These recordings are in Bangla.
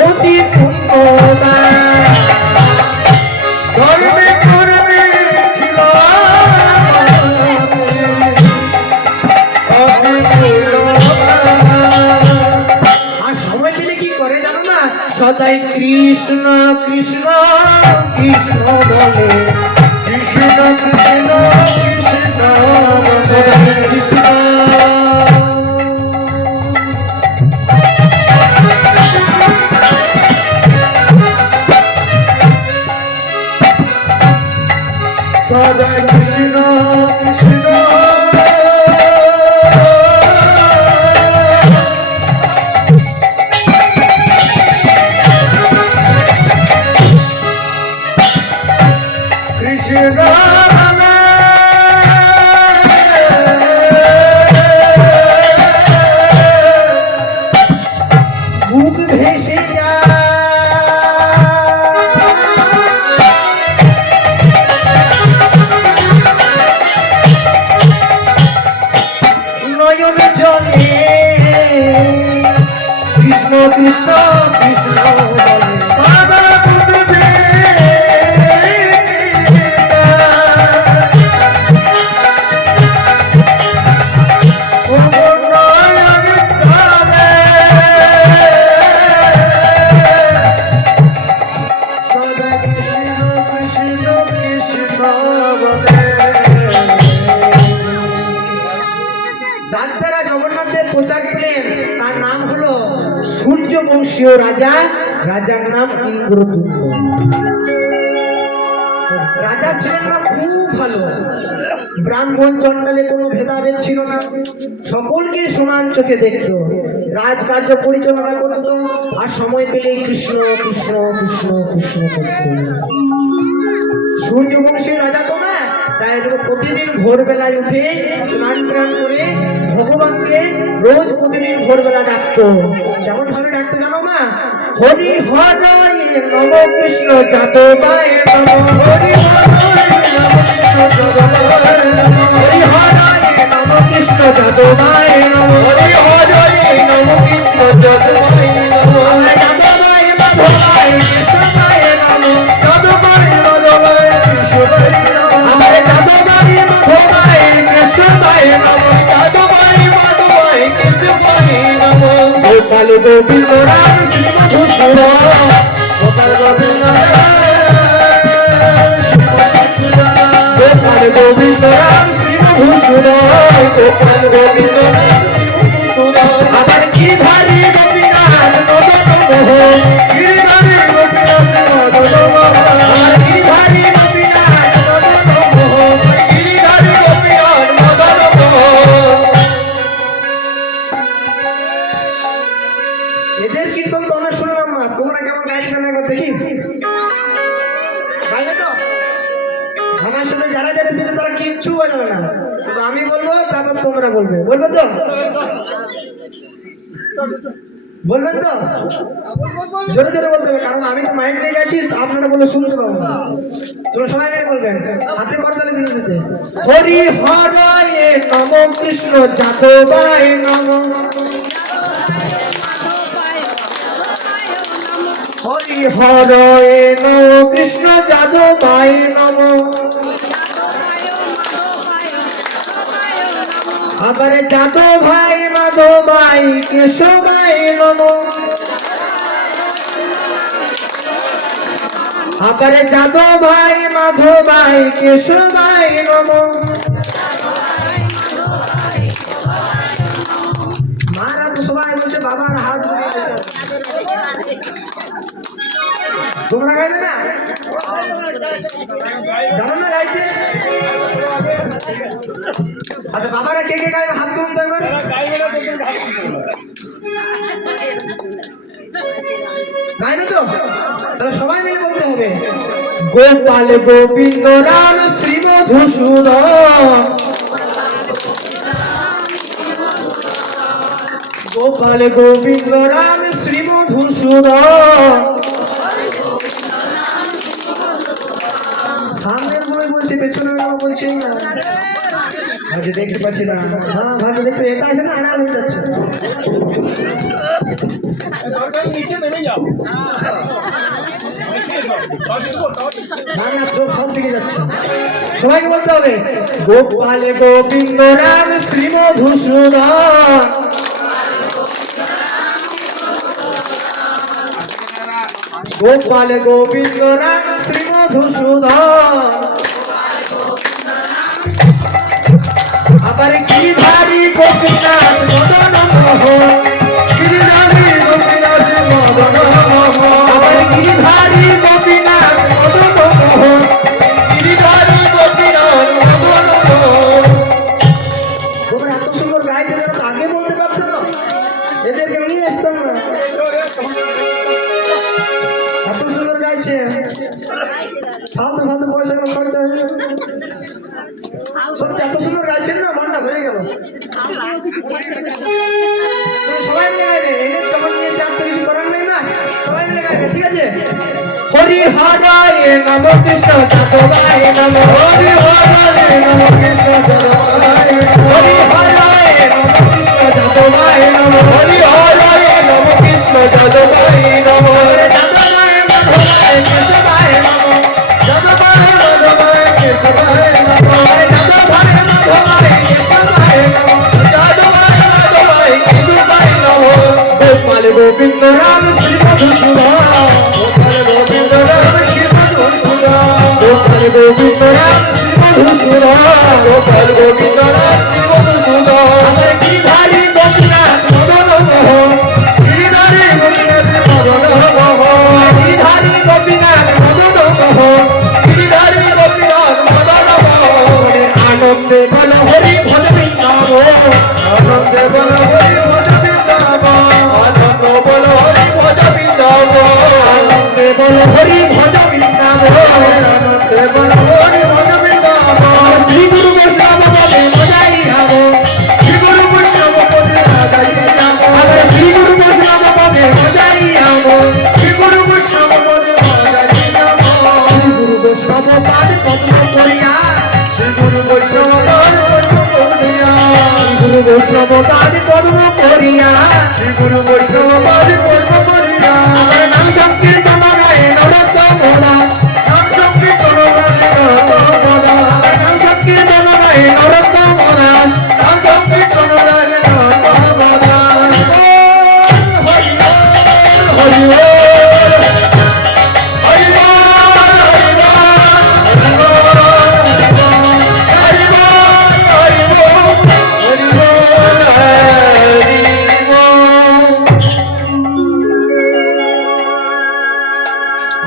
অতি পুণ্যবান ধর্মে ধর্মে ছিল আর সময় পেলে কি করে জানো না, সদাই কৃষ্ণ কৃষ্ণ কৃষ্ণ বলে, কৃষ্ণ কৃষ্ণ কৃষ্ণ সদাই কৃষ্ণ সদাই কৃষ্ণ কৃষ্ণ কৃষ্ণ বুক ভেসে নয়ন জলে কৃষ্ণ কৃষ্ণ কৃষ্ণ যারা জগন্নাথের প্রচার পেলেন তার নাম হলো সূর্যবংশীয় রাজা, রাজার নাম ইন্দ্রদুম্ন। রাজা ছিলেন না খুব ভালো, ব্রাহ্মণ চণ্ডালে কোনো ভেদাভেদ ছিল না, সকলকে সমান চোখে দেখত, রাজকার্য পরিচালনা করত, আর সময় পেলেই কৃষ্ণ কৃষ্ণ কৃষ্ণ কৃষ্ণ করত। সূর্যবংশী রাজা তো না, তাই প্রতিদিন ভোরবেলায় উঠে স্নান টান করে ভগবানকে রোজ প্রতিদিন ভোরবেলা ডাকত। যেমন ভাবে ডাকতে জানো না, হরি হরায় নম কৃষ্ণ যাদবায় নম, হরি হরায় নম কৃষ্ণ যাদবায় নম, হরি হরায় নম কৃষ্ণ যাদবায় নম, যাদবায় মাধবায় কৃষ্ণায় নম, যাদবায় মাধবায় কৃষ্ণায় নম, আমার যাদবায় মাধবায় কৃষ্ণায় নম, যাদবায় মাধবায় কৃষ্ণায় নম। গোপাল গোবিন্দ রাম শ্রী মধুসূদন, গোপাল গোবিন্দ গোপাল গোবিন্দ রাম শ্রী মধুসূদন, গোপাল গোবিন্দ রাম শ্রী মধুসূদন, আবার গিরিধারী গোপীনাথ মদন মোহন, গিরিধারী গোপীনাথ মদন মোহন, আবার গিরিধারী গোপীনাথ মদন মোহন, গিরিধারী গোপীনাথ মদন মোহন। এদের কীর্তন তো আমরা শুনলাম না, তোমরা কেমন গাইছো না দেখি, গাইবে তো? আমার সাথে যারা যারা ছিল তারা কিচ্ছু বলবে না, শুধু আমি বলবো, তারপর তোমরা বলবে, বলবে তো? বলবেন তো? জোরে জোরে বলতে হবে, কারণ আমি তো মাইন্ড দিয়ে গেছি, আপনারা বলে শুনতে পাবো না। তোমরা সবাই মিলে বলবেন, হাতে করতালে দিয়ে দিতে, হরি হরায় নম কৃষ্ণ যাদবায় নম, হরি হরায় নম কৃষ্ণ যাদবায় নম, আবার যাদবায় মাধবায় কেশবায় নম, আবার যাদবায় মাধবায় কেশবায় নম। মারা তো সবাই বলছে বাবার হাত ধরে, তোমরা গাইবে না? জানো না গাইতে? আচ্ছা বাবারা কে কে গাইবে হাত তুলতে একবার। গাইবে তো? তাহলে সবাই মিলে বলতে হবে, গোপাল গোবিন্দ রাম শ্রী মধুসূদন, গোপাল গোবিন্দ রাম শ্রী মধুসূদন। সামনের বই বলছে, পেছনের বই বলছে না, আজ দেখতে পাচ্ছি না। হ্যাঁ ভালো দেখতে, এটা আছে না, আড়াল হয়ে যাচ্ছে। নিচে নেমে যাও। না না, চোখ সব দিকে যাচ্ছে। সবাইকে বলতে হবে গোপাল গোবিন্দ রাম শ্রী মধুসূদন। গোপাল গোবিন্দ রাম শ্রী মধুসূদন। আবার কি ধারি গোপীনাথ মদন মোহন। গিরিধারী গোপীনাথ মদন মোহন। আবার গিরিধারী গোপীনাথ মদন মোহন। গিরিধারী গোপীনাথ মদন মোহন। তোমরা এত সুন্দর গাইতে যারা আগে বলতে পারছো না, এদেরকে নিয়ে আসতাম না। এত সুন্দর গাইছে, ফালতু ফালতু পয়সা খরচা হয়ে যাবে। সত্যি এত সুন্দর গাইছেন না, মনটা ভরে গেল। সবাই মিলে গাইবে, এদের যখন নিয়েছে আর তো কিছু করার নেই না, সবাই মিলে গাইবে, ঠিক আছে? হরি হরায় নম কৃষ্ণ যাদবায় নম। হরি হরায় নম কৃষ্ণ যাদবায় নম। হরি হরায় নম কৃষ্ণ যাদবায় নম। হরি হরায় নম কৃষ্ণ যাদবায় নম। যাদবায় মাধবায় কেশবায় নম। যাদবায় মাধবায় কেশবায় নম। যাদবায় মাধবায় কেশবায় নম। যাদবায় মাধবায় কেশবায় নম। গোপাল গোবিন্দ রাম শ্রী মধুসূদন। গোপাল গোবিন্দ রাম শ্রী মধুসূদন। গোপাল গোবিন্দ রাম শ্রী মধুসূদন। গোপাল গোবিন্দ রাম শ্রী মধুসূদন। আবার গিরিধারী গোপীনাথ মদন মোহন। গিরিধারী গোপীনাথ মদন মোহন। গিরিধারী গোপীনাথ মদন মোহন। গিরিধারী গোপীনাথ মদন মোহন। আনন্দে বল হরি ভজ বৃন্দাবন। আনন্দে বল হরি ভজ বৃন্দাবন। আনন্দ বল হরি ভজ বৃন্দাবন। আনন্দে বল হরি ভজ বৃন্দাবন। আনন্দে বল হরি ভজ বৃন্দাবন। শ্রী গুরু বৈষ্ণব পদে মজাই যাবো। শ্রী গুরু বৈষ্ণব পদে মজাই যাবো। আবার শ্রী গুরু বৈষ্ণব পদে মজাই যাবো। শ্রী গুরু বৈষ্ণব পদে মজাই যাবো। শ্রী গুরু বৈষ্ণব পাদ পদ্ম করিয়া। শ্রী গুরু বৈষ্ণব পাদ পদ্ম করিয়া। শ্রী গুরু বৈষ্ণব পাদ পদ্ম করিয়া। শ্রী গুরু বৈষ্ণব পাদ পদ্ম করিয়া। আমার নাম সংকীর্তন গায়ে নরোত্তম দাস। নাম সংকীর্তন গায়ে নরোত্তম দাস। আমার নাম সংকীর্তন গায়ে নরোত্তম দাস। নাম সংকীর্তন গায়ে নরোত্তম দাস। হরি বল হরি বল। হরি বল হরি বল। হরি বল হরি বল। হরি বল হরি বল।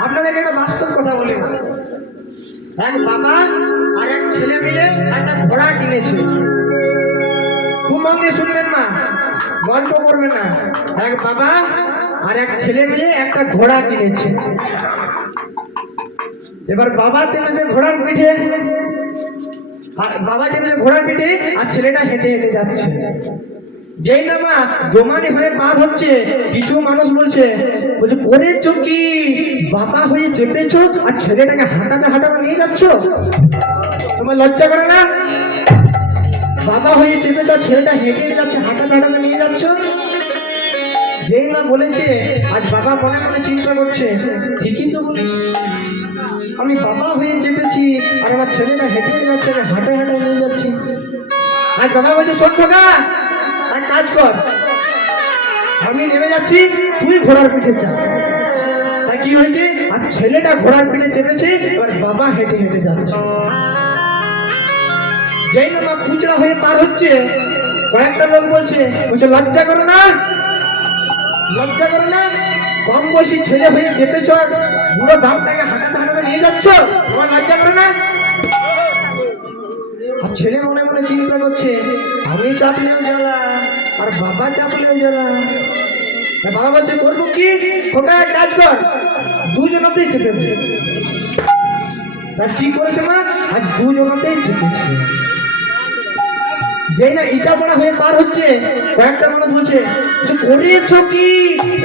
আপনাদেরকে একটা বাস্তব কথা বলি। এক বাবা আর এক ছেলে মিলে একটা ঘোড়া কিনেছে। খুব মন দিয়ে শুনবেন মা, গল্প করবেন না। এক বাবা আর এক ছেলে মিলে একটা ঘোড়া কিনেছে। এবার বাবা চেপেছে ঘোড়ার পিঠে, আর বাবা চেপেছে ঘোড়ার পিঠে, আর ছেলেটা হেঁটে হেঁটে যাচ্ছে। যেই না মা দোমানি হয়ে পার হচ্ছে, কিছু মানুষ বলছে করেছো কি, বাবা হয়ে চেপেছো আর ছেলেটাকে হাঁটাতে হাঁটাতে নিয়ে যাচ্ছ, তোমার লজ্জা করে না? বাবা হয়ে চেপেছো আর ছেলেটা হেঁটে যাচ্ছে, হাঁটাতে হাঁটাতে নিয়ে যাচ্ছ। যেই না বলেছে, আজ বাবা মনে মনে চিন্তা করছে, ঠিকই তো বলেছে, আমি বাবা হয়ে চেপেছি আর আমার ছেলেটা হেঁটে যাচ্ছে, আমি হাঁটে হাঁটে নিয়ে যাচ্ছি। আজ বাবা বলছে, শোন খোকা, এক কাজ কর, আমি নেমে যাচ্ছি, তুই ঘোড়ার পিঠে চা। তাই কি হয়েছে, আর ছেলেটা ঘোড়ার পিঠে চেপেছে, এবার বাবা হেঁটে হেঁটে যাচ্ছে। যেই না খুচরা হয়ে পার হচ্ছে, কয়েকটা লোক বলছে লজ্জা করো না, লজ্জা করো না, কম বয়সী ছেলে হয়ে চেপেছ, বুড়ো বাপটাকে হাঁটাতে হাঁটাতে নিয়ে যাচ্ছ, তোমার লজ্জা করো না? আর ছেলে মনে মনে চিন্তা করছে, আমি চাপলেও জ্বালা আর বাবা চাপলেও জ্বালা। বাবা বলছে, করবো কি, খোকা এক কাজ কর, দুজনতেই চেপে দে। আজ কি করেছে মা, আজ দুজনতেই চেপেছে। যেই না ইটা পড়া হয়ে পার হচ্ছে, কয়েকটা মানুষ বলছে, করেছো কি,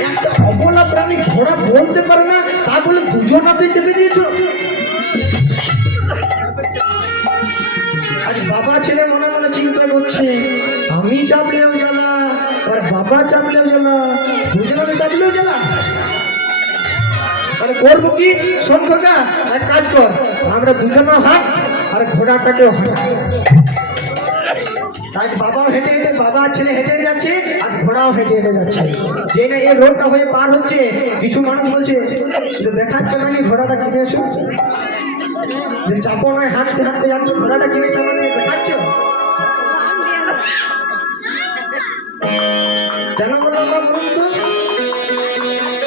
একটা অবলা প্রাণী ঘোড়া বলতে পারে না, তা বলে দুজনতেই চেপে দিয়েছো। আজ বাবা ছেলে মনে মনে চিন্তা করছে, আমি চাপলেও জ্বালা আর বাবা পা চাপলেও জ্বালা, দুজনে চাপলেও জ্বালা। তাহলে করবো কি? শোন খোকা, এক কাজ কর, আমরা দুজনে হাঁট আর ঘোড়াটাকেও হাঁট। তাই বাবাও হেঁটে হেঁটে, বাবা আর ছেলে হেঁটে হেঁটে যাচ্ছে আর ঘোড়াও হেঁটে হেঁটে যাচ্ছে। যে না এই রোডটা হয়ে পার হচ্ছে, কিছু মানুষ বলছে দেখাচ্ছে না নি ঘোড়াটা কিনেছো, যে চাপো নয় হাঁটতে হাঁটতে যাচ্ছে, ঘোড়াটা কিনেছো মানে দেখাচ্ছ। কেন বললাম না বলুন তো?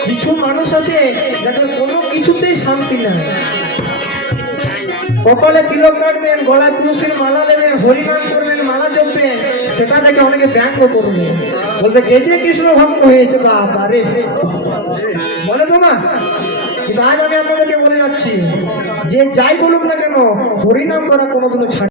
কিছু মানুষ আছে যাদের কোনো কিছুতেই শান্তি নাই। কপালে তিলক কাটবেন, গলায় তুলসীর মালা দেবেন, হরিনাম করবেন, মালা জপবেন, সেটা দেখে অনেকে ব্যঙ্গ করবে, বলবে কে যে কৃষ্ণ ভক্ত হয়েছে বাবা রে, বলে তো না। কিন্তু আজ আমি আপনাদেরকে বলে যাচ্ছি, যে যাই বলুক না কেন, হরিনাম করা কোনোদিনও ছাড়